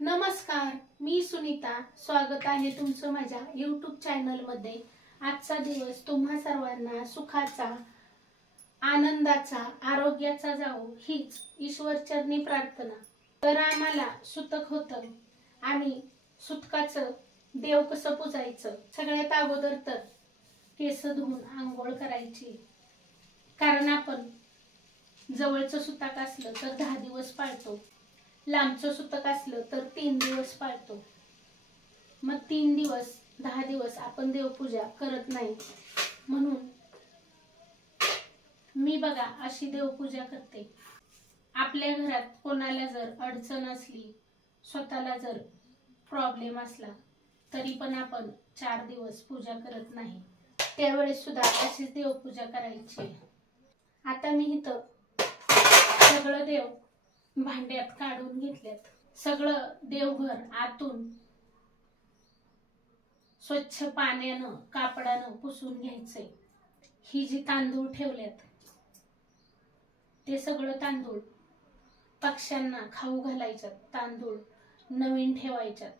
नमस्कार, मी सुनीता. स्वागत आहे तुमचं माझ्या YouTube चॅनल मध्ये. आजचा दिवस तुम्हा सर्वांना सुखाचा, आनंदाचा, आरोग्याचा जावो हीच ईश्वरचरणी प्रार्थना. तर आम्हाला सुतक होतं आणि सुतकाचं देव कसं पूजायचं, सगळ्यात अगोदर तर केस धुवून आंघोळ करायची. कारण आपण जवळचं सुतक असलं तर 10 दिवस पाळतो, लांबचं सुतक असलं तर 3 दिवस पाळतो. मग 3 दिवस 10 दिवस आपण देवपूजा करत नाही. म्हणून मी बघा अशी देवपूजा करते. आपल्या घरात कोणाला जर अडचण असली, स्वतःला जर प्रॉब्लेम असला तरी पण आपण 4 दिवस पूजा करत नाही. त्यावेळेस सुद्धा अशीच देवपूजा करायची. आता मी इथं सगळं देव भांड्यात काढून घेतल्यात. सगळं देवघर आतून स्वच्छ पाण्यानं कापडानं पुसून घ्यायचंय. ही जी तांदूळ ठेवल्यात ते सगळं तांदूळ पक्ष्यांना खाऊ घालायच्यात. तांदूळ नवीन ठेवायच्यात.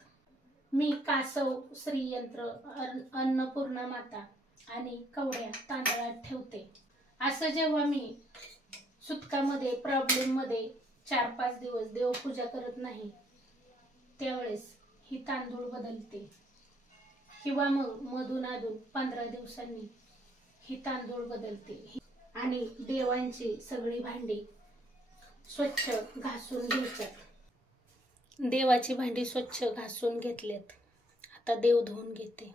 मी कासव, श्रीयंत्र, अन्नपूर्णा माता आणि कवड्या तांदळात ठेवते. असं जेव्हा मी सुतकामध्ये प्रॉब्लेम मध्ये 4-5 दिवस देवपूजा करत नाही त्यावेळेस ही तांदूळ बदलते. किंवा मग मधून अधून 15 दिवसांनी ही तांदूळ बदलते. आणि देवांची सगळी भांडी स्वच्छ घासून घ्यायच्यात. देवाची भांडी स्वच्छ घासून घेतल्यात. आता देव धुवून घेते.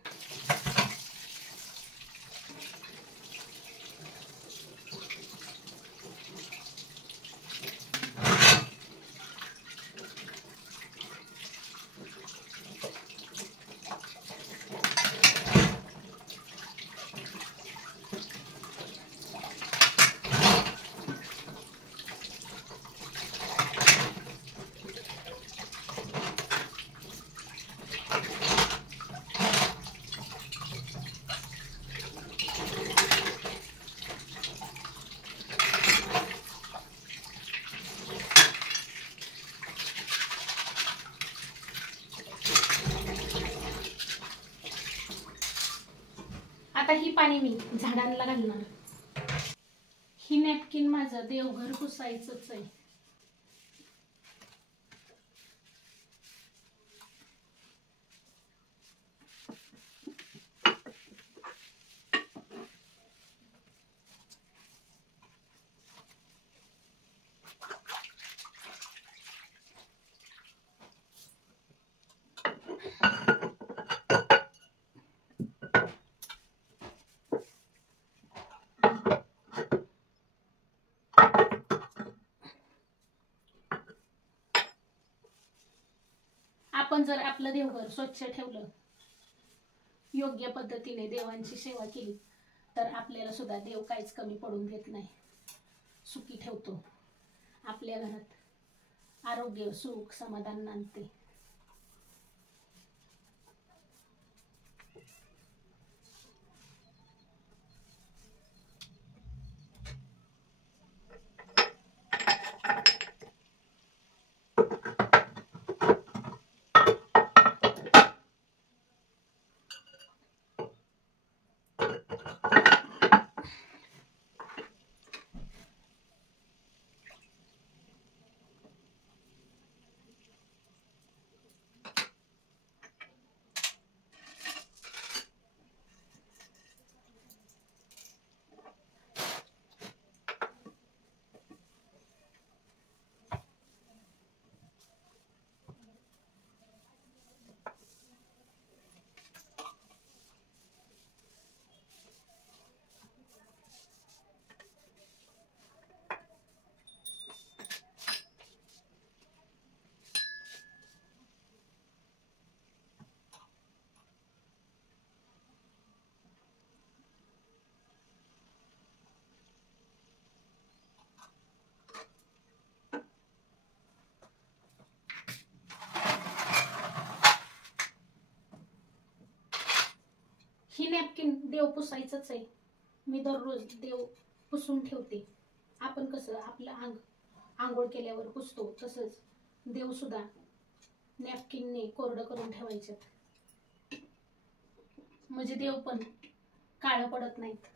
आता ही पाणी मी झाडांना घालणार. ही नॅपकिन माझं देवघर पुसायचंच आहे. आपण जर आपलं देवघर स्वच्छ ठेवलं, योग्य पद्धतीने देवांची सेवा केली तर आपल्याला सुद्धा देव काहीच कमी पडून देत नाही. सुखी ठेवतो. आपल्या घरात आरोग्य, सुख, समाधान आणते. ही नॅपकिन देव पुसायचंच आहे. मी दररोज देव पुसून ठेवते. आपण कसं आपलं आंघोळ केल्यावर पुसतो तसंच देव सुद्धा नॅपकिनने कोरडं करून ठेवायचे, म्हणजे देव पण काळं पडत नाहीत.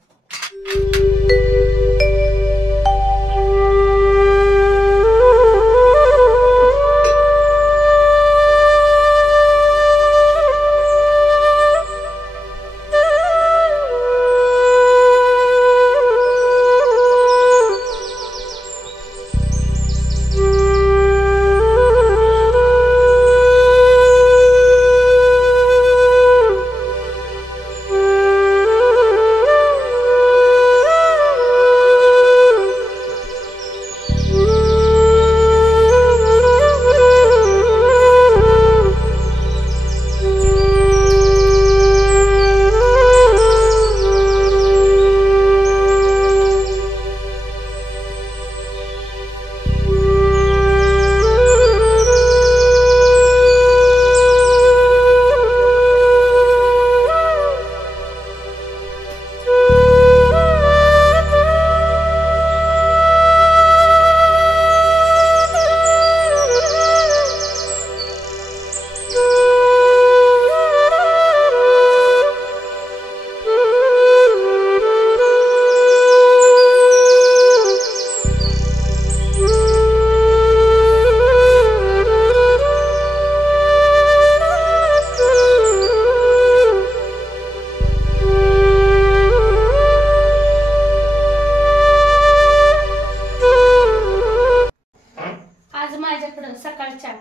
सकाळच्या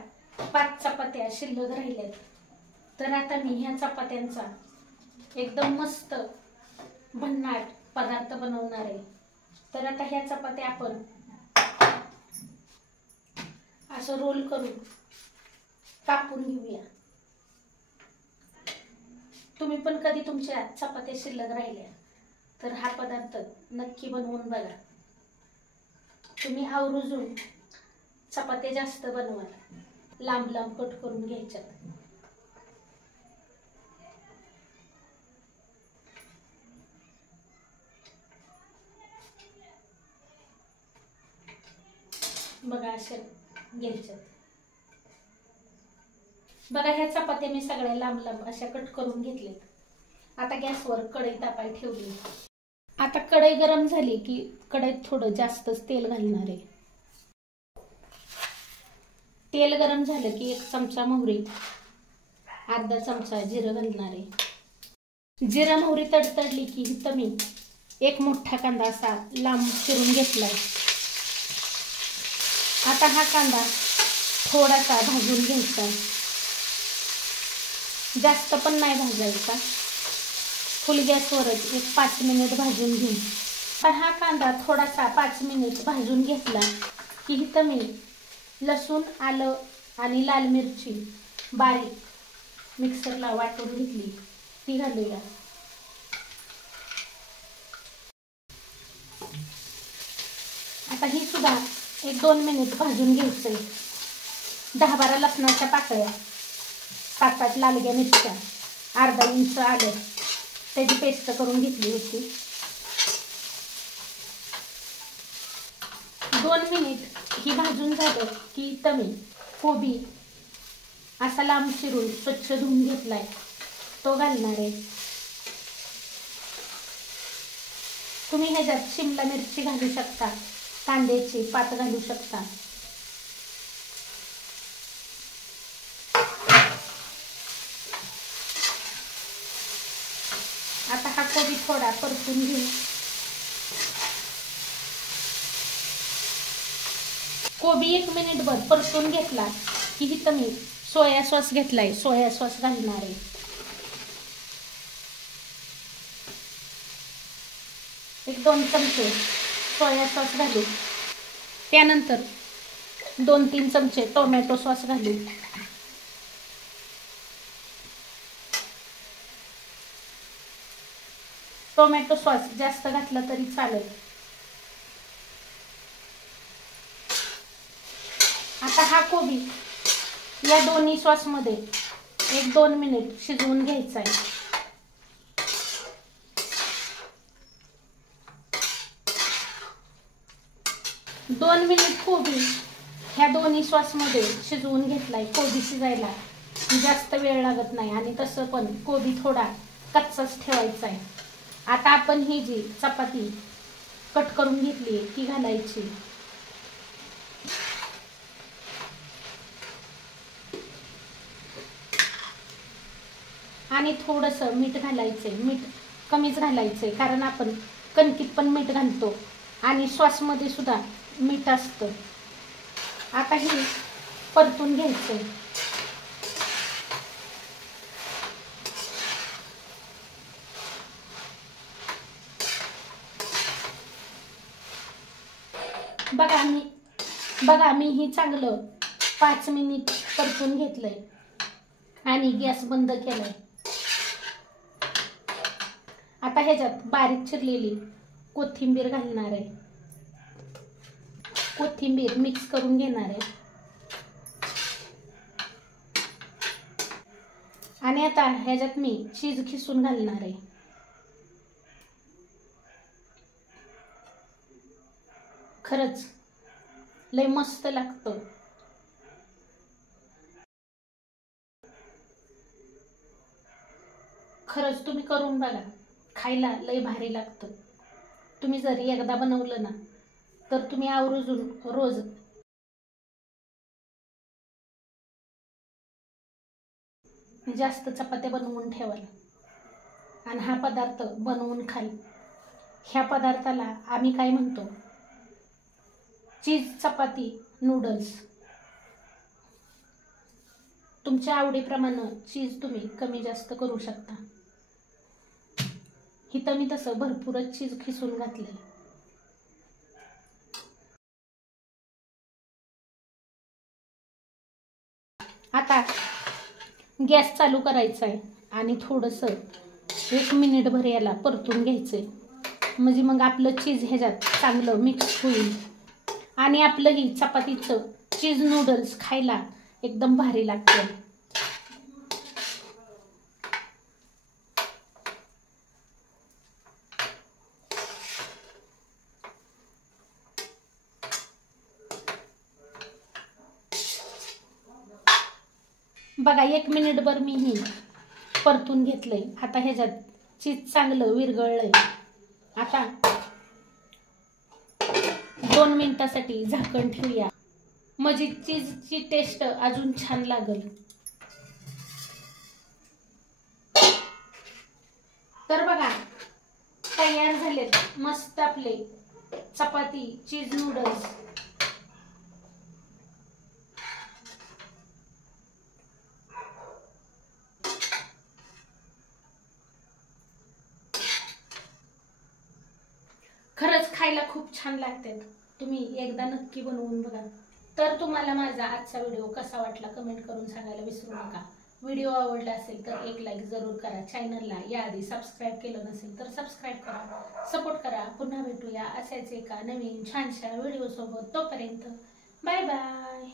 5 चपात्या शिल्लक राहिल्यात, तर आता मी ह्या चपात्यांचा एकदम मस्त भन्नाट पदार्थ बनवणार आहे. तर आता ह्या चपात्या आपण असं रोल करून कापून घेऊया. तुम्ही पण कधी तुमच्या चपात्या शिल्लक राहिल्या तर हा पदार्थ नक्की बनवून बघा. तुम्ही आवर्जून चपात्या जास्त बनवा, लांब लांब कट करून घ्यायच्या. बघा अशा घ्यायच्यात. बघा ह्या चपात्या मी सगळ्या लांब लांब अशा कट करून घेतल्यात. आता गॅसवर कढई तापाय ठेवली. आता कढई गरम झाली की कढईत थोडं जास्तच तेल घालणार आहे. तेल गरम झालं की 1 चमचा मोहरी, अर्धा चमचा जिरं घालणार आहे. जिरं मोहरी तडतडली की इथं मी 1 मोठा कांदा असा लांब चिरून घेतलाय. आता हा कांदा थोडासा भाजून घ्यायचा, जास्त पण नाही भाजायचा, फुल गॅसवरच 5 मिनिट भाजून घेऊ. तर हा कांदा थोडासा 5 मिनिट भाजून घेतला की इथं मी लसूण, आलं आणि लाल मिरची बारीक मिक्सरला वाटून घेतली, ती घालूया. आता ही सुद्धा 1-2 मिनिट भाजून घ्यायचंय. 10-12 लसणाच्या पाकळ्या, 7-8 लालग्या मिरच्या, अर्धा इंच आलं त्याची पेस्ट करून घेतली होती. 2 मिनिट ही भाजून झालं की इथं मी कोबी असा लांब चिरून स्वच्छ धुवून घेतलाय, तो घालणार आहे. तुम्ही ह्याच्यात शिमला मिरची घालू शकता, कांद्याची पात घालू शकता. आता हा कोबी थोडा परतून घेऊ. कोबी 1 मिनिटभर परतून घेतला की इथं मी सोया सॉस घेतलाय, सोया सॉस घालणार आहे. एक 2 चमचे सोया सॉस घालू. त्यानंतर 2-3 चमचे टोमॅटो सॉस घालू. टोमॅटो सॉस जास्त घातला तरी चालेल. आता हा कोबी या दोन्ही सॉसमध्ये 1-2 मिनिट शिजवून घ्यायचा आहे. दोन मिनिट कोबी ह्या दोन्ही सॉसमध्ये शिजवून घेतलाय. कोबी शिजायला जास्त वेळ लागत नाही आणि तसं पण कोबी थोडा कच्चाच ठेवायचा आहे. आता आपण ही जी चपाती कट करून घेतली ती घालायची. आणि थोडंसं मीठ घालायचंय. मीठ कमीच घालायचंय कारण आपण कणकीत पण मीठ घालतो आणि सॉसमध्ये सुद्धा मीठ असतं. आता ही परतून घ्यायचंय. बघा मी ही चांगलं 5 मिनिट परतून घेतलंय आणि गॅस बंद केलाय. आता ह्याच्यात बारीक चिरलेली कोथिंबीर घालणार आहे. कोथिंबीर मिक्स करून घेणार आहे. आणि आता ह्याच्यात मी चीज खिसून घालणार आहे. खरंच लय मस्त लागतं. खरंच तुम्ही करून बघा, खायला लय भारी लागतं. तुम्ही जर एकदा बनवलं ना तर तुम्ही आवर्जून रोज जास्त चपात्या बनवून ठेवाल आणि हा पदार्थ बनवून खाल. ह्या पदार्थाला आम्ही काय म्हणतो, चीज चपाती नूडल्स. तुमच्या आवडीप्रमाणे चीज तुम्ही कमी जास्त करू शकता. इथं मी तसं भरपूरच चीज खिसून घातले. आता गॅस चालू करायचा आहे आणि थोडंसं 1 मिनिटभर याला परतून घ्यायचंय. म्हणजे मग आपलं चीज ह्याच्यात चांगलं मिक्स होईल आणि आपलं ही चपातीचं चीज नूडल्स खायला एकदम भारी लागतं. बघा 1 मिनिटभर मी ही परतून घेतलंय. आता ह्याच्यात चीज चांगलं विरघळलंय. आता 2 मिनिटासाठी झाकण ठेवूया, म्हणजे चीजची टेस्ट अजून छान लागल. तर बघा तयार झालेत मस्त आपले चपाती चीज नूडल्स. खरंच खायला खूप छान लागतात. तुम्ही एकदा नक्की बनवून बघा. तर तुम्हाला माझा आजचा व्हिडिओ कसा वाटला कमेंट करून सांगायला विसरू नका. व्हिडिओ आवडला असेल तर एक लाईक जरूर करा. चॅनलला याआधी सबस्क्राईब केलं नसेल तर सबस्क्राईब करा, सपोर्ट करा. पुन्हा भेटूया अशाच एका नवीन छानशा व्हिडिओ सोबत. तोपर्यंत बाय बाय.